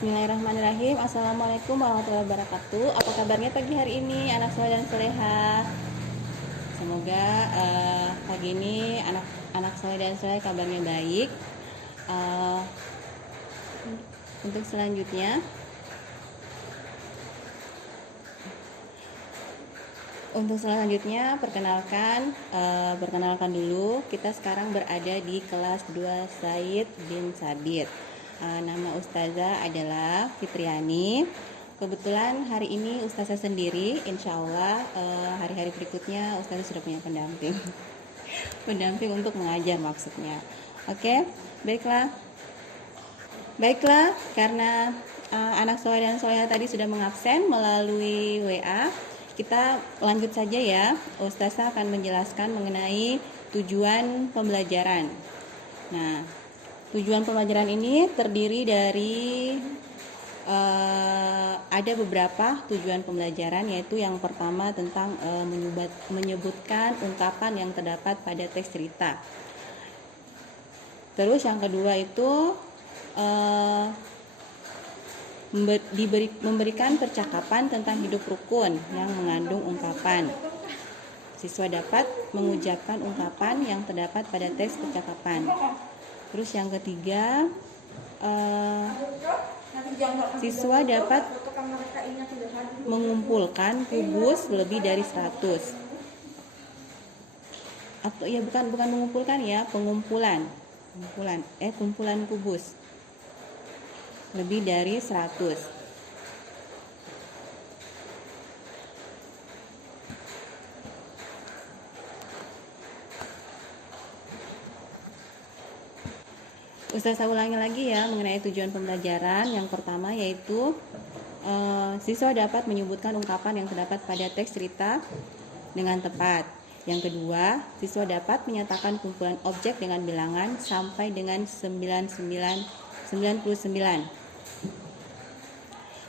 Bismillahirrahmanirrahim. Assalamualaikum warahmatullahi wabarakatuh. Apa kabarnya pagi hari ini anak soleh dan soleha? Semoga pagi ini anak soleh dan soleha kabarnya baik. Untuk selanjutnya, perkenalkan dulu, kita sekarang berada di kelas 2 Said bin Sabit. Nama ustazah adalah Fitriani. Kebetulan hari ini ustazah sendiri, insya Allah hari-hari berikutnya ustazah sudah punya pendamping. Pendamping untuk mengajar maksudnya. Oke, baiklah, karena anak soleh dan soleha tadi sudah mengabsen melalui WA, kita lanjut saja ya. Ustazah akan menjelaskan mengenai tujuan pembelajaran. Nah, tujuan pembelajaran ini terdiri dari ada beberapa tujuan pembelajaran, yaitu yang pertama tentang menyebutkan ungkapan yang terdapat pada teks cerita. Terus yang kedua itu memberikan percakapan tentang hidup rukun yang mengandung ungkapan. Siswa dapat mengucapkan ungkapan yang terdapat pada teks percakapan. Terus yang ketiga, siswa dapat mengumpulkan kubus lebih dari 100. Atau ya bukan mengumpulkan ya, kumpulan kubus lebih dari 100. Ustazah ulangi lagi ya mengenai tujuan pembelajaran. Yang pertama yaitu siswa dapat menyebutkan ungkapan yang terdapat pada teks cerita dengan tepat. Yang kedua, siswa dapat menyatakan kumpulan objek dengan bilangan sampai dengan 99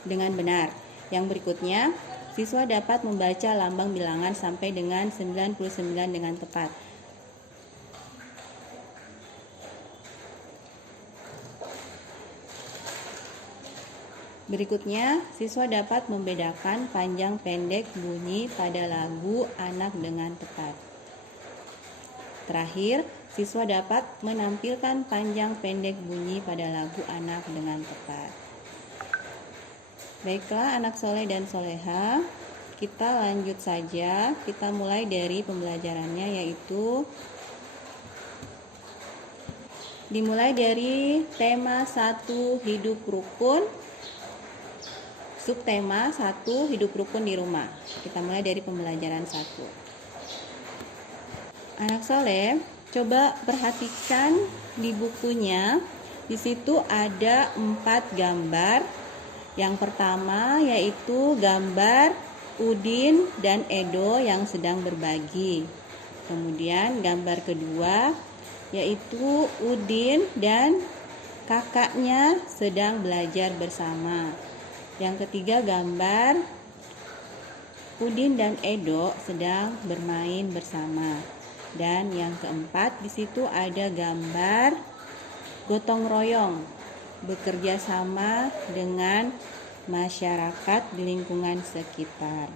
dengan benar. Yang berikutnya, siswa dapat membaca lambang bilangan sampai dengan 99 dengan tepat. Berikutnya, siswa dapat membedakan panjang pendek bunyi pada lagu anak dengan tepat. Terakhir, siswa dapat menampilkan panjang pendek bunyi pada lagu anak dengan tepat. Baiklah anak soleh dan soleha, kita lanjut saja. Kita mulai dari pembelajarannya, yaitu dimulai dari tema 1 hidup rukun. Subtema 1 hidup rukun di rumah. Kita mulai dari pembelajaran 1. Anak soleh, coba perhatikan di bukunya. Di situ ada 4 gambar. Yang pertama yaitu gambar Udin dan Edo yang sedang berbagi. Kemudian gambar kedua yaitu Udin dan kakaknya sedang belajar bersama. Yang ketiga gambar Udin dan Edo sedang bermain bersama. Dan yang keempat di situ ada gambar gotong royong, bekerja sama dengan masyarakat di lingkungan sekitar.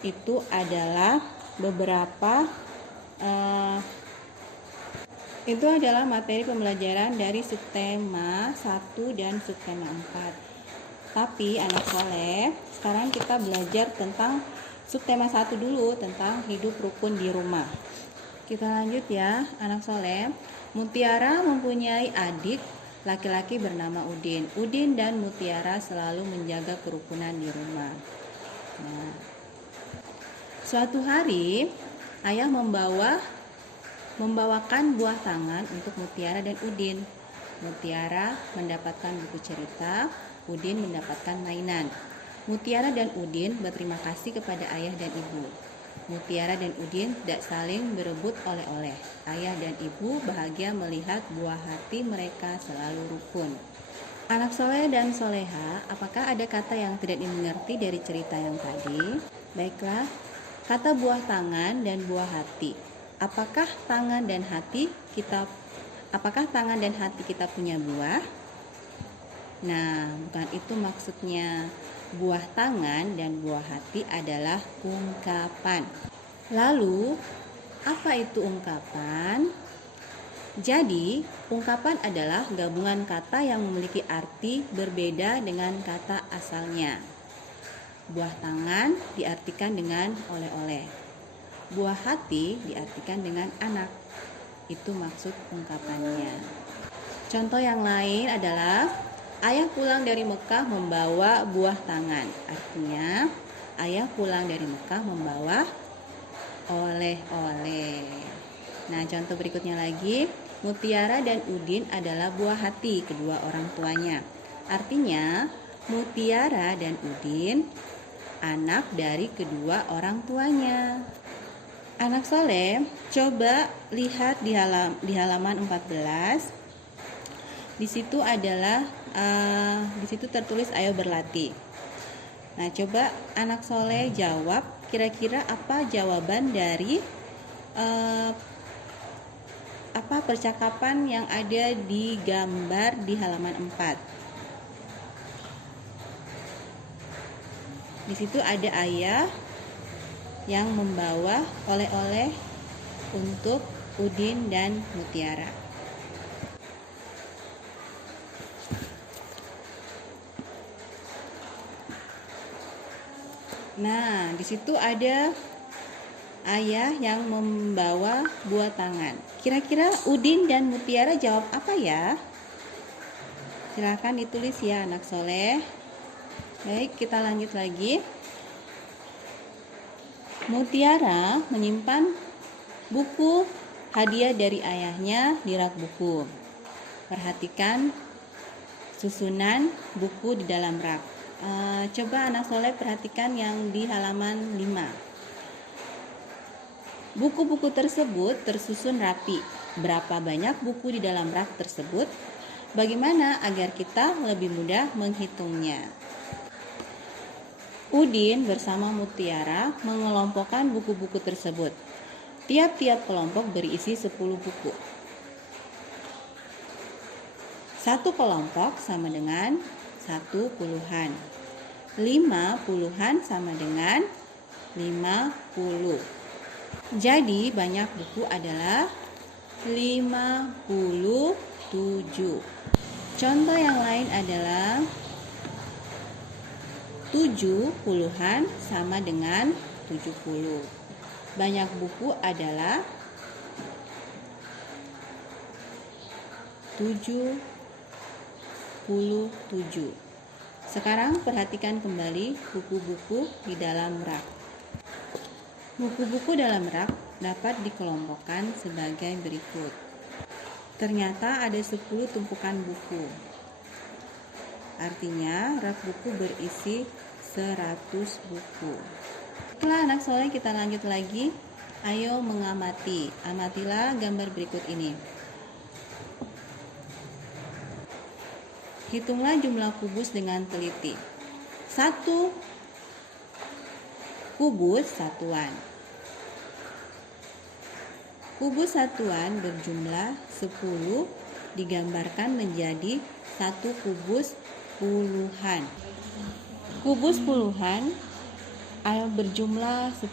Itu adalah beberapa itu adalah materi pembelajaran dari subtema 1 dan subtema 4. Tapi anak soleh, sekarang kita belajar tentang subtema 1 dulu, tentang hidup rukun di rumah. Kita lanjut ya anak soleh. Mutiara mempunyai adik laki-laki bernama Udin. Udin dan Mutiara selalu menjaga kerukunan di rumah. Nah, suatu hari ayah membawakan buah tangan untuk Mutiara dan Udin. Mutiara mendapatkan buku cerita, Udin mendapatkan mainan. Mutiara dan Udin berterima kasih kepada ayah dan ibu. Mutiara dan Udin tidak saling berebut oleh-oleh. Ayah dan ibu bahagia melihat buah hati mereka selalu rukun. Anak soleh dan soleha, apakah ada kata yang tidak dimengerti dari cerita yang tadi? Baiklah, kata buah tangan dan buah hati. Apakah tangan dan hati kita punya buah? Nah, bukan itu maksudnya. Buah tangan dan buah hati adalah ungkapan. Lalu, apa itu ungkapan? Jadi, ungkapan adalah gabungan kata yang memiliki arti berbeda dengan kata asalnya. Buah tangan diartikan dengan oleh-oleh. Buah hati diartikan dengan anak. Itu maksud ungkapannya. Contoh yang lain adalah ayah pulang dari Mekah membawa buah tangan. Artinya, ayah pulang dari Mekah membawa oleh-oleh. Nah, contoh berikutnya lagi, Mutiara dan Udin adalah buah hati kedua orang tuanya. Artinya, Mutiara dan Udin anak dari kedua orang tuanya. Anak soleh, coba lihat di halaman 14. Di situ tertulis ayo berlatih. Nah, coba anak soleh jawab, kira-kira apa jawaban dari percakapan yang ada di gambar di halaman 4. Di situ ada ayah yang membawa oleh-oleh untuk Udin dan Mutiara. Nah, di situ ada ayah yang membawa buah tangan. Kira-kira Udin dan Mutiara jawab apa ya? Silakan ditulis ya anak soleh. Baik, kita lanjut lagi. Mutiara menyimpan buku hadiah dari ayahnya di rak buku. Perhatikan susunan buku di dalam rak. Coba anak soleh perhatikan yang di halaman 5. Buku-buku tersebut tersusun rapi. Berapa banyak buku di dalam rak tersebut? Bagaimana agar kita lebih mudah menghitungnya? Udin bersama Mutiara mengelompokkan buku-buku tersebut. Tiap-tiap kelompok berisi 10 buku. Satu kelompok sama dengan 1 puluhan. 5 puluhan sama dengan 50. Jadi banyak buku adalah 57. Contoh yang lain adalah 7 puluhan sama dengan 70. Banyak buku adalah 77. Sekarang perhatikan kembali buku-buku di dalam rak. Buku-buku dalam rak dapat dikelompokkan sebagai berikut. Ternyata ada 10 tumpukan buku. Artinya rak buku berisi 100 buku. Setelah anak soleh, kita lanjut lagi. Ayo mengamati. Amatilah gambar berikut ini. Hitunglah jumlah kubus dengan teliti. 1 kubus satuan. Kubus satuan berjumlah 10 digambarkan menjadi 1 kubus puluhan. Kubus puluhan berjumlah 10,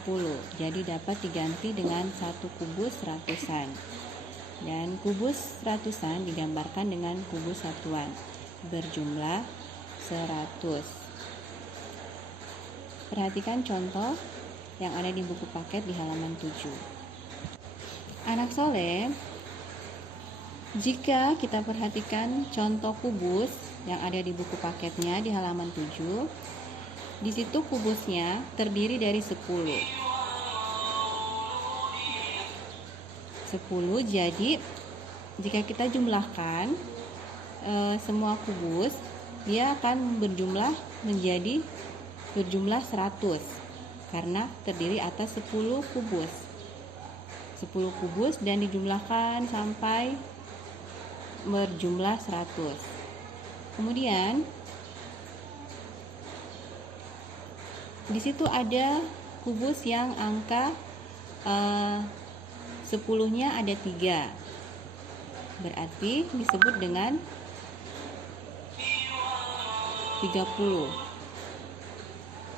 jadi dapat diganti dengan 1 kubus ratusan. Dan kubus ratusan digambarkan dengan kubus satuan berjumlah 100. Perhatikan contoh yang ada di buku paket di halaman 7. Anak soleh, jika kita perhatikan contoh kubus yang ada di buku paketnya di halaman 7, di situ kubusnya terdiri dari 10. 10, jadi jika kita jumlahkan semua kubus, dia akan berjumlah 100 karena terdiri atas 10 kubus. 10 kubus dan dijumlahkan sampai berjumlah 100. Kemudian di situ ada kubus yang angka 10-nya ada 3. Berarti disebut dengan 30.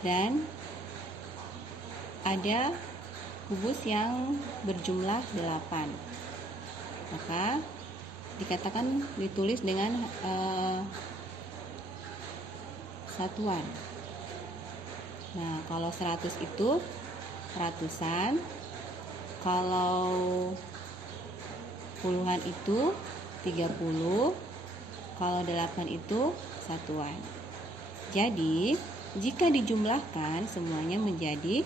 Dan ada kubus yang berjumlah 8. Maka dikatakan ditulis dengan satuan. Nah, kalau 100 itu ratusan, kalau puluhan itu 30, kalau 8 itu satuan. Jadi, jika dijumlahkan semuanya menjadi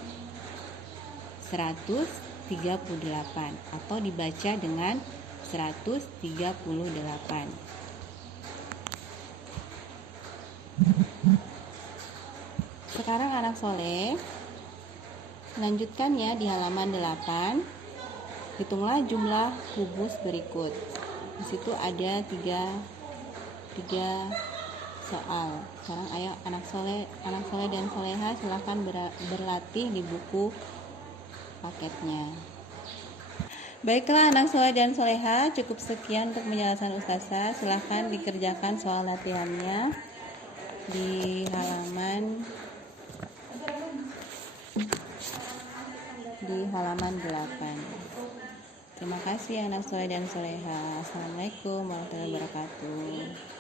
138 atau dibaca dengan 138. Sekarang anak soleh, lanjutkannya di halaman 8. Hitunglah jumlah kubus berikut. Di situ ada tiga soal. Sekarang ayo anak soleh dan soleha silahkan berlatih di buku paketnya. Baiklah anak soleh dan soleha, cukup sekian untuk penjelasan Ustazah. Silahkan dikerjakan soal latihannya di halaman 8. Terima kasih anak soleh dan soleha. Assalamualaikum warahmatullahi wabarakatuh.